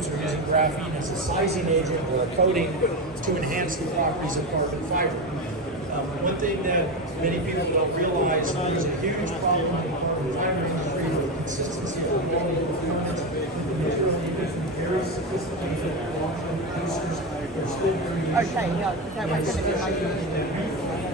components are using graphene as a sizing agent or a coating to enhance the properties of carbon fiber. One thing that many people don't realize is there's a huge problem in the fiber industry with consistency of quality performance. Very sophisticated long-term producers are still very Okay, yeah, that was going to be my question.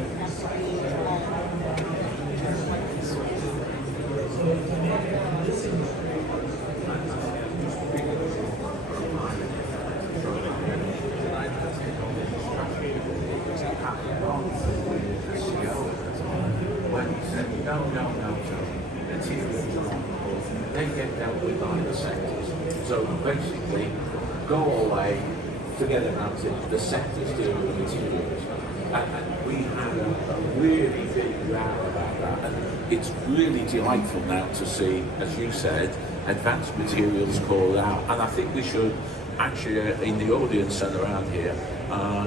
They get dealt with by the sectors. So basically, go away, forget about it, the sectors deal with the materials. And we had a really big row about that. And it's really delightful now to see, as you said, advanced materials called out. And I think we should actually, in the audience and around here,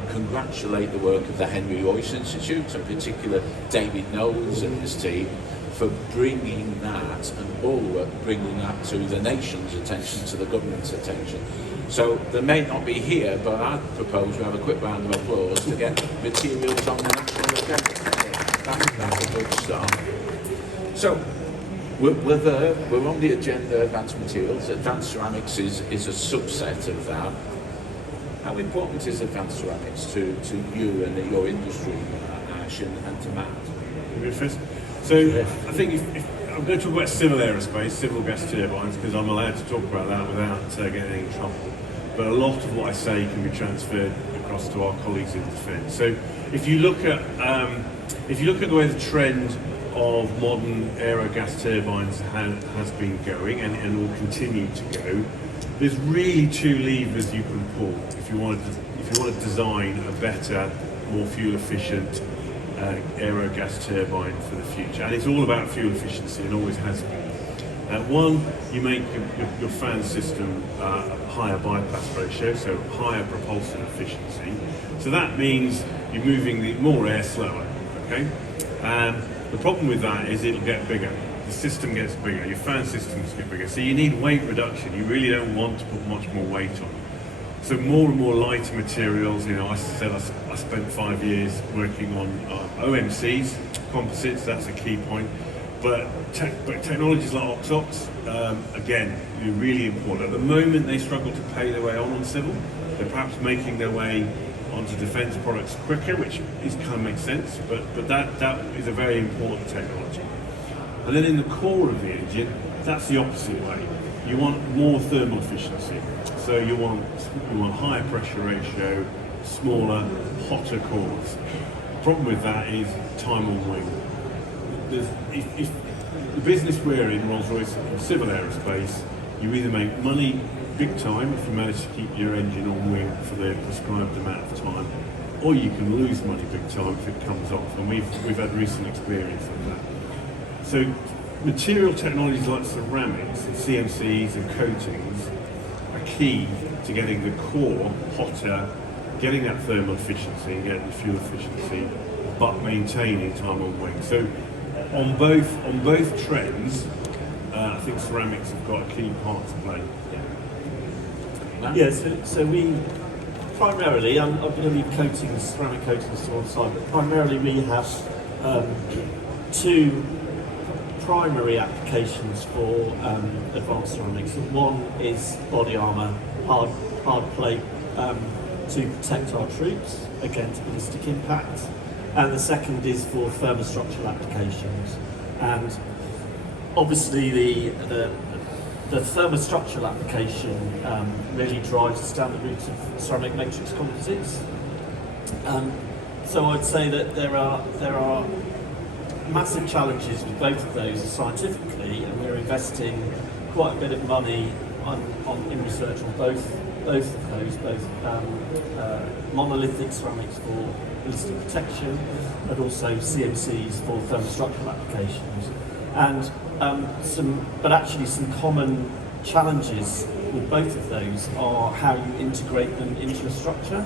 congratulate the work of the Henry Royce Institute, in particular David Knowles and his team, for bringing that and all the work, bringing that to the nation's attention, to the government's attention. So they may not be here, but I propose we have a quick round of applause to get materials on the national agenda. That's a good start. So we're there, we're on the agenda, advanced materials. Advanced ceramics is a subset of that. How important is advanced ceramics to you and your industry, Ash, and to Matt? So I think if I'm going to talk about civil aerospace, civil gas turbines, because I'm allowed to talk about that without getting in trouble. But a lot of what I say can be transferred across to our colleagues in defence. So if you look at the way the trend of modern aero gas turbines has been going and will continue to go, there's really two levers you can pull if you want to design a better, more fuel efficient aero gas turbine for the future. And it's all about fuel efficiency and always has been. One, you make your fan system a higher bypass ratio, so higher propulsion efficiency. So that means you're moving more air slower, okay? And the problem with that is it'll get bigger. The system gets bigger, your fan systems get bigger. So you need weight reduction. You really don't want to put much more weight on. So more and more lighter materials. You know, I said I spent 5 years working on OMCs, composites. That's a key point. But technologies like Oxox, again, are really important. At the moment, they struggle to pay their way on civil. They're perhaps making their way onto defence products quicker, which kind of makes sense. But that is a very important technology. And then in the core of the engine, that's the opposite way. You want more thermal efficiency. So you want higher pressure ratio, smaller, hotter cores. The problem with that is time on wing. If the business we're in, Rolls-Royce, in civil aerospace, you either make money big time if you manage to keep your engine on wing for the prescribed amount of time, or you can lose money big time if it comes off. And we've had recent experience of that. So material technologies like ceramics and CMCs and coatings are key to getting the core hotter, getting that thermal efficiency and getting the fuel efficiency, but maintaining time on wing. So on both trends, I think ceramics have got a key part to play. Yeah, so we primarily, I'm going to leave coatings, ceramic coatings to one side, but primarily we have two primary applications for advanced ceramics. One is body armour, hard plate to protect our troops against ballistic impact, and the second is for thermostructural applications. And obviously the thermostructural application really drives us down the route of ceramic matrix composites. So I'd say that there are massive challenges with both of those scientifically, and we're investing quite a bit of money in research on both of those, both monolithic ceramics for ballistic protection, but also CMCs for thermostructural applications. And some common challenges with both of those are how you integrate them into a structure.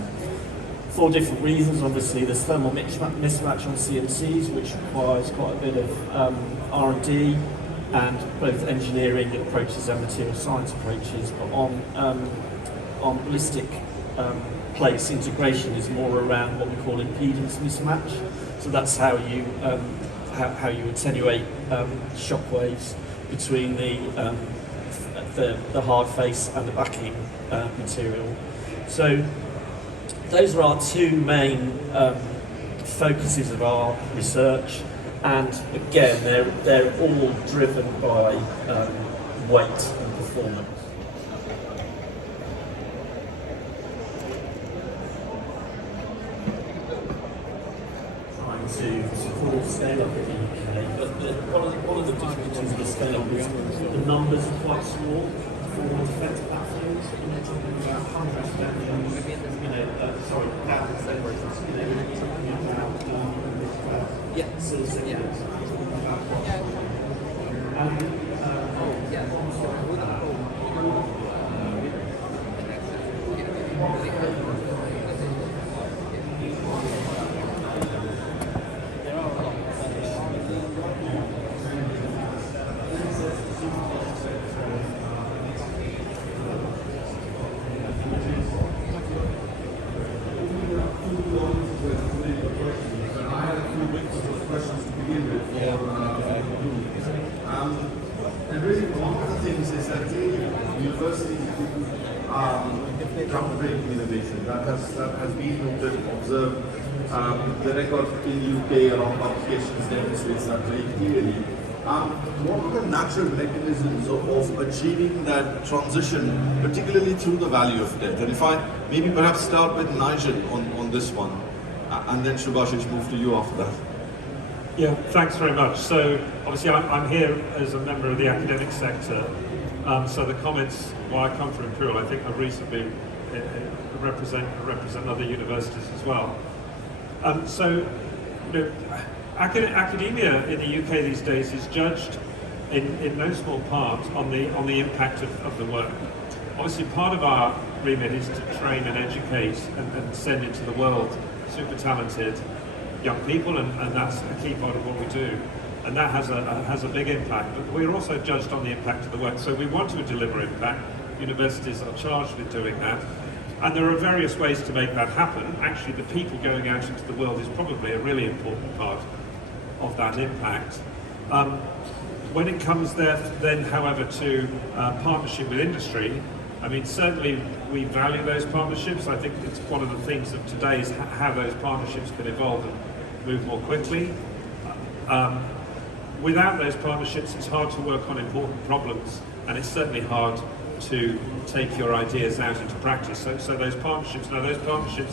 For different reasons, obviously there's thermal mismatch on CMCs, which requires quite a bit of R&D. and both engineering approaches and material science approaches. But on ballistic plates, integration is more around what we call impedance mismatch. So that's how you attenuate shock waves between the hard face and the backing material. So those are our two main focuses of our research, and again, they're all driven by weight and performance. Trying to support scale up in the UK, but one of the difficulties of the scale up is the numbers are quite small for defence platforms. We're talking about hundreds of millions, thousands of millions, we're talking about Cells Systems. And really, one of the things is that the university groundbreaking innovation that has been noted, observed. The record in UK around publications demonstrates that very clearly. What are the natural mechanisms of achieving that transition, particularly through the value of debt? And if I maybe perhaps start with Nigel on this one, and then Subhashish move to you after that. Yeah, thanks very much. So obviously I'm here as a member of the academic sector, so the comments, while I come from Imperial, I think are reasonably represent other universities as well. Academia in the UK these days is judged in no small part on the impact of the work. Obviously part of our remit is to train and educate and send into the world super talented young people, and that's a key part of what we do, and that has a big impact. But we're also judged on the impact of the work, so we want to deliver impact. Universities are charged with doing that, and there are various ways to make that happen. Actually, the people going out into the world is probably a really important part of that impact. When it comes then, however, to partnership with industry, I mean, certainly we value those partnerships. I think it's one of the things of today is how those partnerships can evolve and move more quickly. Without those partnerships, it's hard to work on important problems, and it's certainly hard to take your ideas out into practice. So those partnerships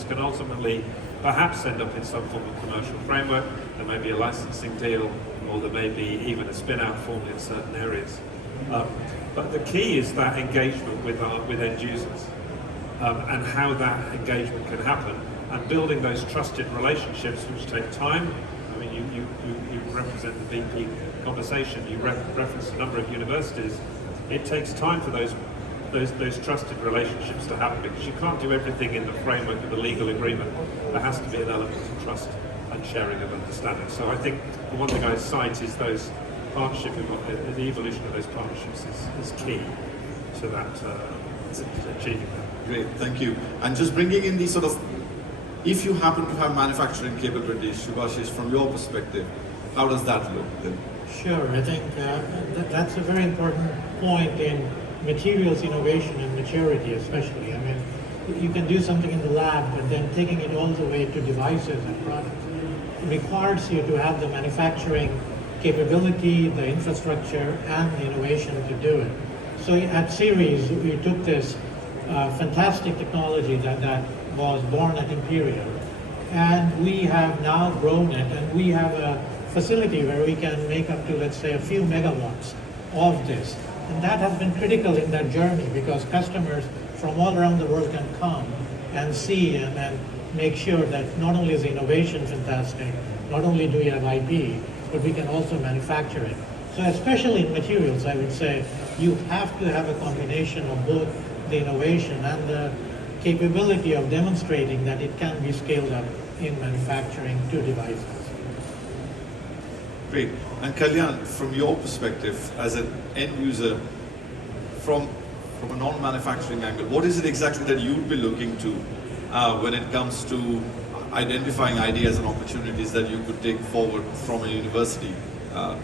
can ultimately perhaps end up in some form of commercial framework. There may be a licensing deal, or there may be even a spin-out form in certain areas. But the key is that engagement with end users, and how that engagement can happen, and building those trusted relationships, which take time. I mean, you represent the VP conversation, you reference a number of universities. It takes time for those trusted relationships to happen, because you can't do everything in the framework of a legal agreement. There has to be an element of trust and sharing of understanding. So I think the one thing I cite is those partnership, the evolution of those partnerships is key to that, to achieving that. Great, thank you. And just bringing in the sort of, if you happen to have manufacturing capabilities, Subhashish, from your perspective, how does that look then? Sure, I think that's a very important point in materials innovation and maturity especially. I mean, you can do something in the lab, but then taking it all the way to devices and products requires you to have the manufacturing capability, the infrastructure, and the innovation to do it. So at Ceres, we took this fantastic technology that was born at Imperial, and we have now grown it, and we have a facility where we can make up to, let's say, a few megawatts of this. And that has been critical in that journey, because customers from all around the world can come and see and make sure that not only is the innovation fantastic, not only do we have IP, but we can also manufacture it. So especially in materials, I would say, you have to have a combination of both the innovation and the capability of demonstrating that it can be scaled up in manufacturing to devices. Great. And Kalyan, from your perspective as an end user, from a non-manufacturing angle, what is it exactly that you'd be looking to when it comes to identifying ideas and opportunities that you could take forward from a university? I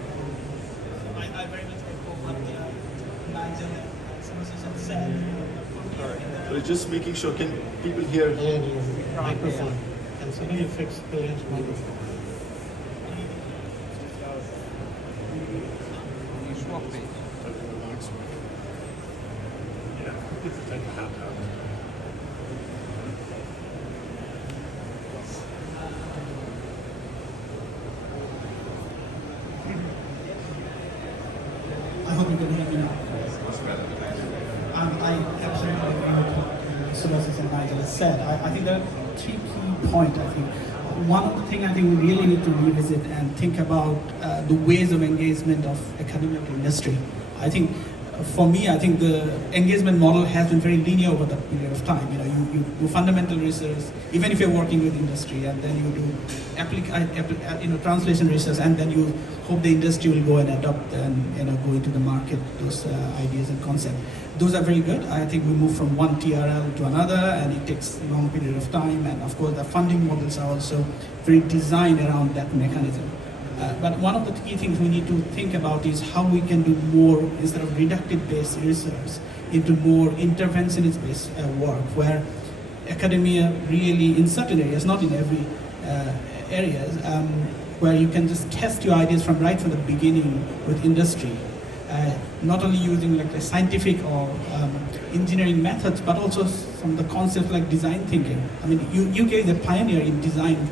very much echo what Nigel and Samson said. So just making sure, can people hear? And your microphone. Can somebody fix Kalyan's microphone? I hope you can hear me now. I absolutely agree with what Cells and Nigel has said. I think there are 3 key points. I think one of the things I think we really need to revisit and think about the ways of engagement of academia and industry. I think for me, I think the engagement model has been very linear over the period of time. You know, you do fundamental research, even if you're working with industry, and then you do translation research, and then you hope the industry will go and adopt and go into the market those ideas and concepts. Those are very good. I think we move from one TRL to another, and it takes a long period of time. And of course, the funding models are also very designed around that mechanism. But one of the key things we need to think about is how we can do more, instead of reductive-based research, into more interventionist-based work, where academia really, in certain areas, not in every areas, where you can just test your ideas from the beginning with industry, not only using like the scientific or engineering methods, but also some of the concepts like design thinking. I mean, UK is a pioneer in design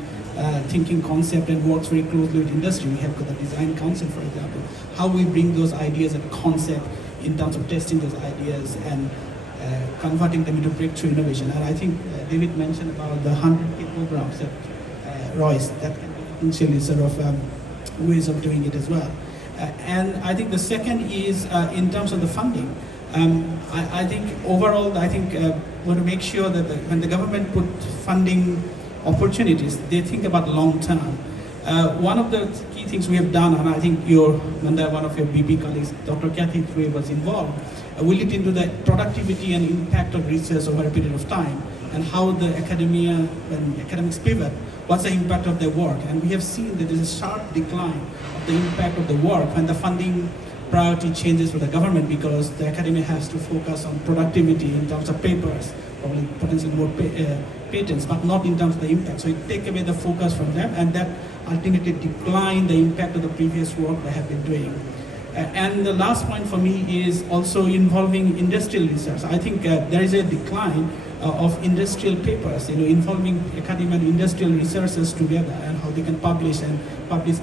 thinking concept and works very closely with industry. We have got the design council, for example. How we bring those ideas and concept in terms of testing those ideas and converting them into breakthrough innovation. And I think David mentioned about the 100K programs that Royce, that can be potentially sort of ways of doing it as well. And I think the second is in terms of the funding. I think overall, I think we want to make sure that when the government put funding opportunities, they think about long term. One of the key things we have done, and I think one of your BP colleagues, Dr. Kathy Frey, was involved, we looked into the productivity and impact of research over a period of time, and how the when academics pivot, what's the impact of their work. And we have seen that there is a sharp decline of the impact of the work when the funding priority changes for the government, because the academia has to focus on productivity in terms of papers, probably potentially more patents, but not in terms of the impact. So it take away the focus from them, and that ultimately decline the impact of the previous work they have been doing. And the last point for me is also involving industrial research. I think there is a decline of industrial papers, involving academia and industrial researchers together, and how they can publish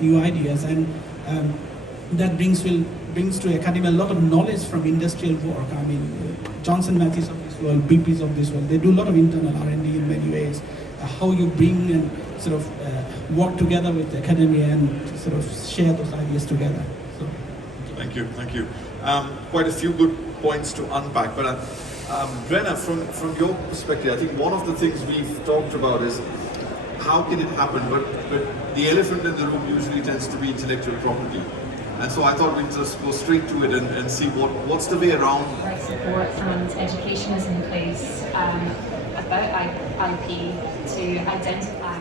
new ideas, and that brings to academia a lot of knowledge from industrial work. I mean, Johnson Matthey's of this world, BP's of this world, they do a lot of internal R&D in many ways. How you bring and sort of work together with academia and sort of share those ideas together. So. Thank you. Quite a few good points to unpack, but Brenna, from your perspective, I think one of the things we've talked about is how can it happen, but the elephant in the room usually tends to be intellectual property. And so I thought we'd just go straight to it and see what's the way around. Right support and education is in place about IP to identify,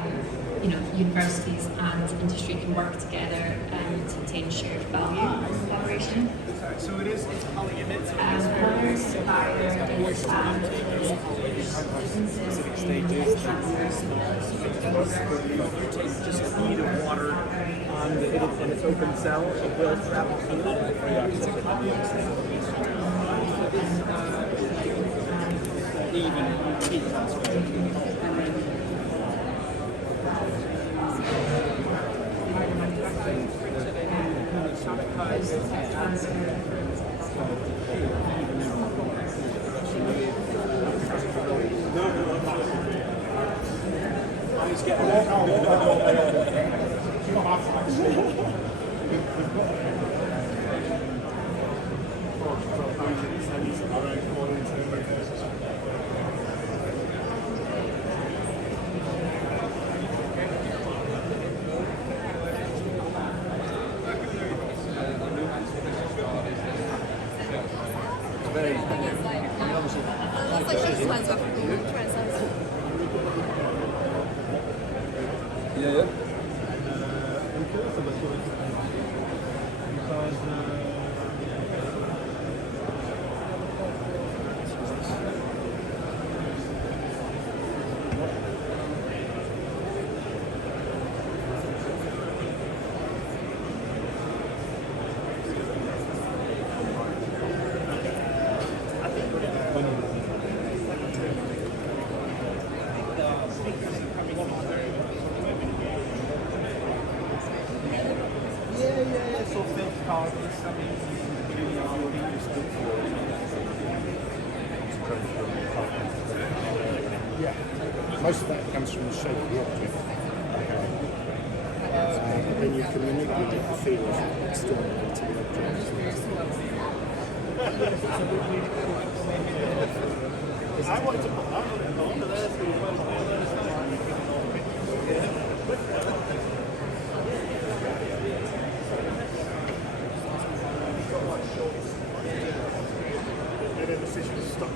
universities and industry can work together to attain shared value and collaboration. So it's polyimide, so Another supplier is specific stages. You take just a bead of water and it's open cell, it will travel through it before you actually get to the other side. Even heat transfer. very. Obviously, yeah. I'm curious about your because. So fake cars, I mean, yeah, most of that comes from the shape of the object. Then you can manipulate the field externally to the object. I wanted to put that on there. The decision is stuck.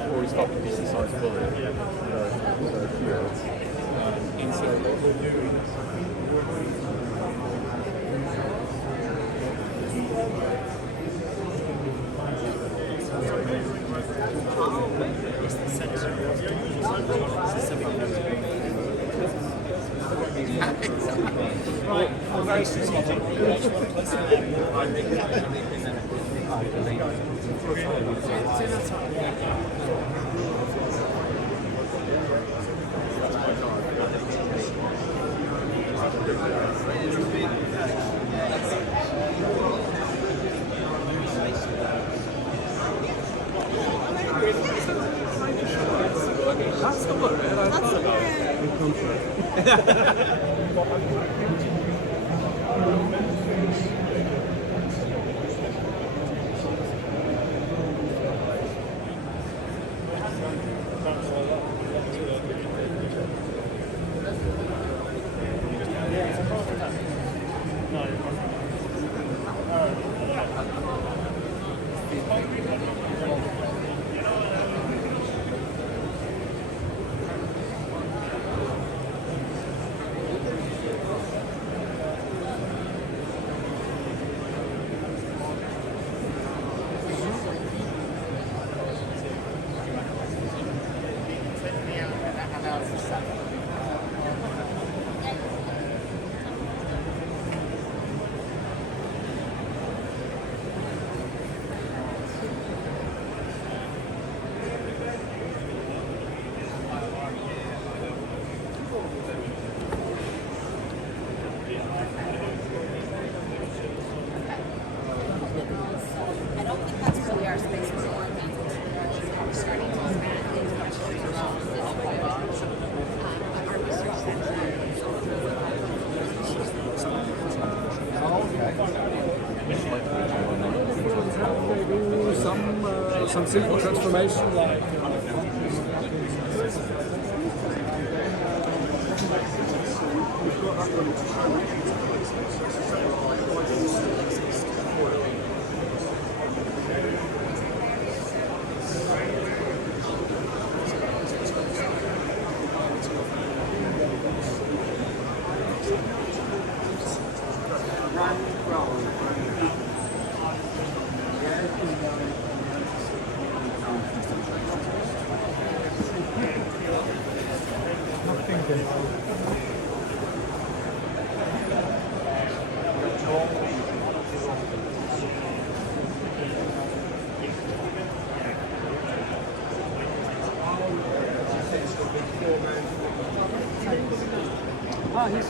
Before we start to decent-sized bullet, very strategic. That's the word I thought about. Some simple transformation like Okay,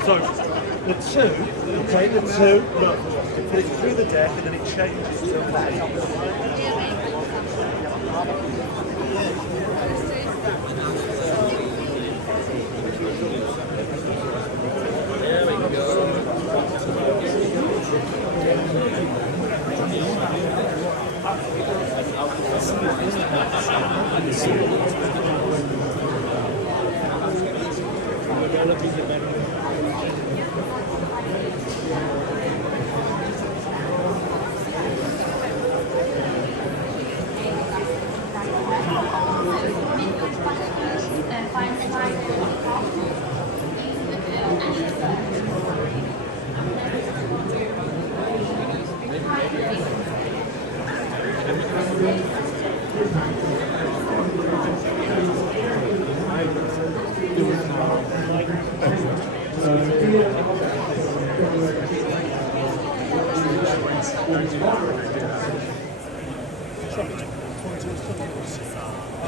so the two, you take the two, look, you put it through the deck and then it changes to a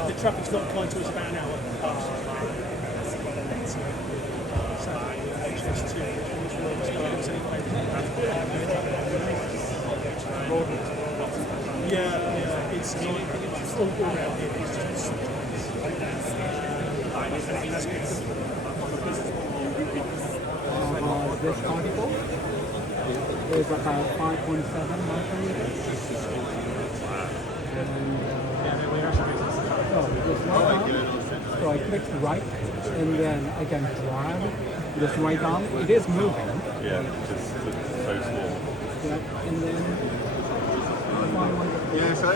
The traffic's not applying to us about an hour. Yeah, it's all around here. It's just this particle is about 5.7 micrometers. So I click right, and then I can drag this right arm. It is moving. Yeah, just so small. Yeah, and then. Yes, I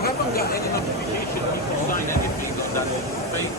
haven't got any notification. You can sign anything on that page.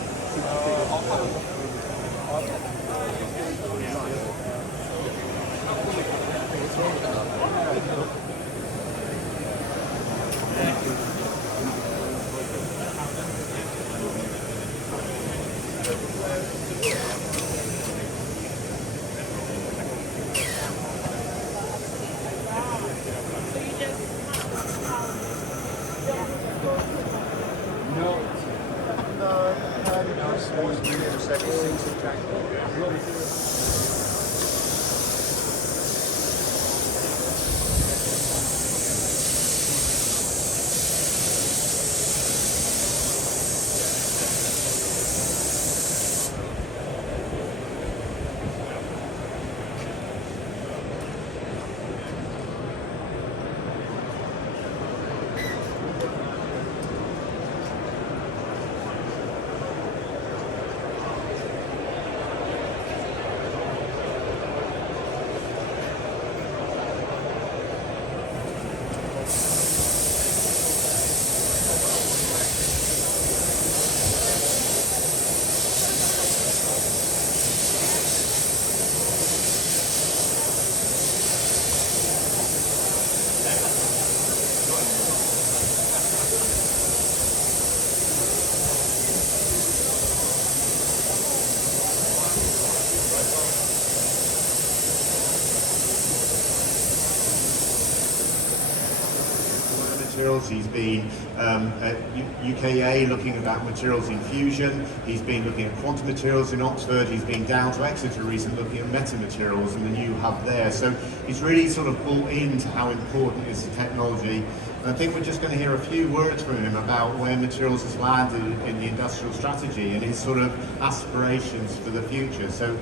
materials. He's been at UKA looking about materials in fusion. He's been looking at quantum materials in Oxford. He's been down to Exeter recently looking at metamaterials and the new hub there. So he's really sort of bought into how important is the technology. And I think we're just going to hear a few words from him about where materials has landed in the industrial strategy and his sort of aspirations for the future. So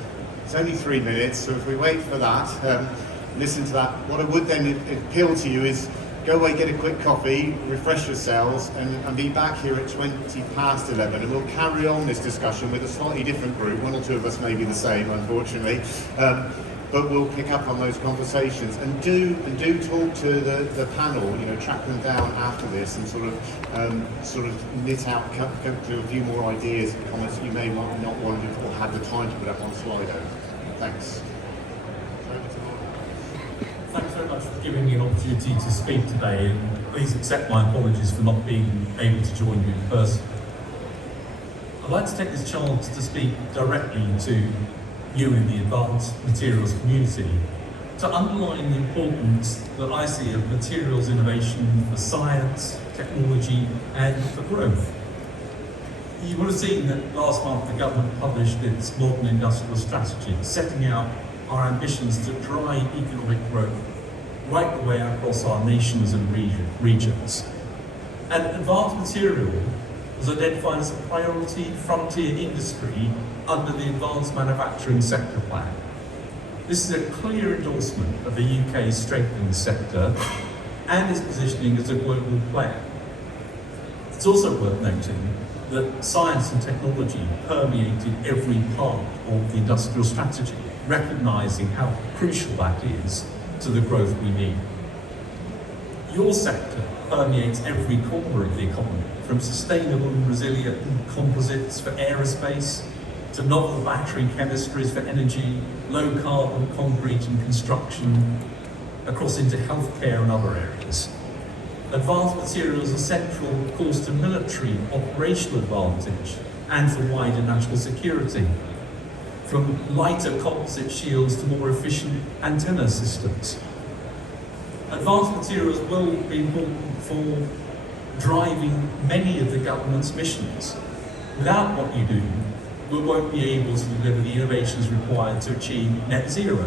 it's only 3 minutes, so if we wait for that, listen to that. What I would then appeal to you is go away, get a quick coffee, refresh yourselves, and be back here at 20 past 11, and we'll carry on this discussion with a slightly different group. One or two of us may be the same, unfortunately. But we'll pick up on those conversations and do talk to the panel. You know, track them down after this and sort of knit out, come to a few more ideas and comments that you may not want to or have the time to put up on Slido. Thanks. Thanks very much for giving me an opportunity to speak today, and please accept my apologies for not being able to join you in person. I'd like to take this chance to speak directly to you in the advanced materials community to underline the importance that I see of materials innovation for science, technology and for growth. You would have seen that last month the government published its modern industrial strategy, setting out our ambitions to drive economic growth right the way across our nations and regions. And advanced material was identified as a priority frontier industry under the Advanced Manufacturing Sector Plan. This is a clear endorsement of the UK's strengthening sector and its positioning as a global player. It's also worth noting that science and technology permeated every part of the industrial strategy, recognising how crucial that is to the growth we need. Your sector permeates every corner of the economy, from sustainable and resilient composites for aerospace, to novel battery chemistries for energy, low carbon concrete and construction, across into healthcare and other areas. Advanced materials are central, of course, to military operational advantage and for wider national security, from lighter composite shields to more efficient antenna systems. Advanced materials will be important for driving many of the government's missions. Without what you do, we won't be able to deliver the innovations required to achieve net zero,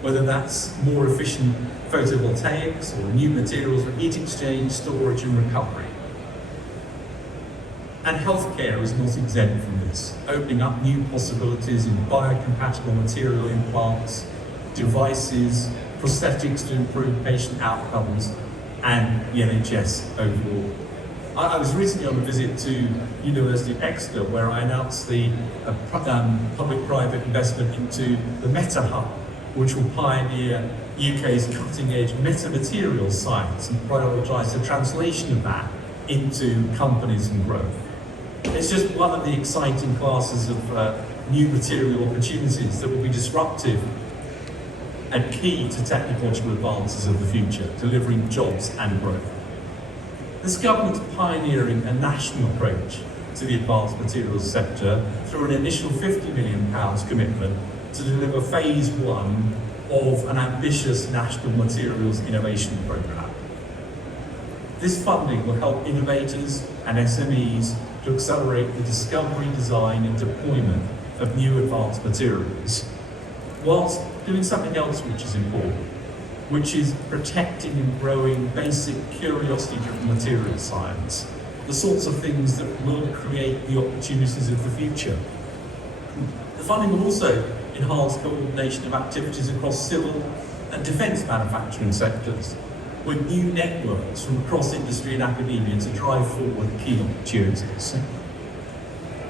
whether that's more efficient photovoltaics or new materials for heat exchange, storage and recovery. And healthcare is not exempt from this, opening up new possibilities in biocompatible material implants, devices, prosthetics to improve patient outcomes, and the NHS overall. I was recently on a visit to University of Exeter, where I announced the public-private investment into the Meta Hub, which will pioneer UK's cutting-edge metamaterials science and prioritise the translation of that into companies and growth. It's just one of the exciting classes of new material opportunities that will be disruptive and key to technological advances of the future, delivering jobs and growth. This government is pioneering a national approach to the advanced materials sector through an initial £50 million commitment to deliver phase 1 of an ambitious national materials innovation programme. This funding will help innovators and SMEs to accelerate the discovery, design and deployment of new advanced materials, whilst doing something else which is important, which is protecting and growing basic curiosity-driven material science, the sorts of things that will create the opportunities of the future. The funding will also enhance coordination of activities across civil and defence manufacturing sectors, with new networks from across industry and academia to drive forward key opportunities.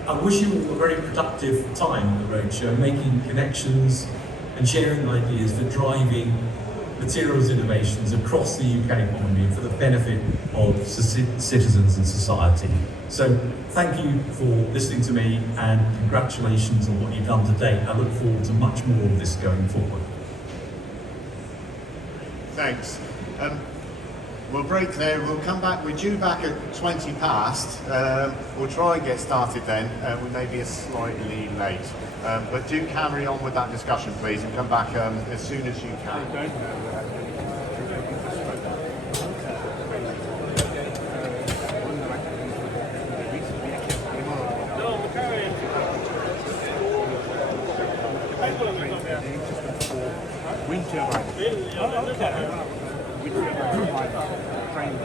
I wish you all a very productive time on the roadshow, making connections and sharing ideas for driving materials innovations across the UK economy for the benefit of citizens and society. So thank you for listening to me and congratulations on what you've done today. I look forward to much more of this going forward. Thanks. We'll break there. We'll come back. We're due back at 20 past. We'll try and get started then. We may be slightly late. But do carry on with that discussion, please, and come back as soon as you can. turbine. Oh, okay. Which provide frame.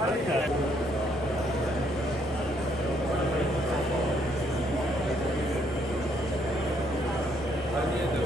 Okay. And yeah,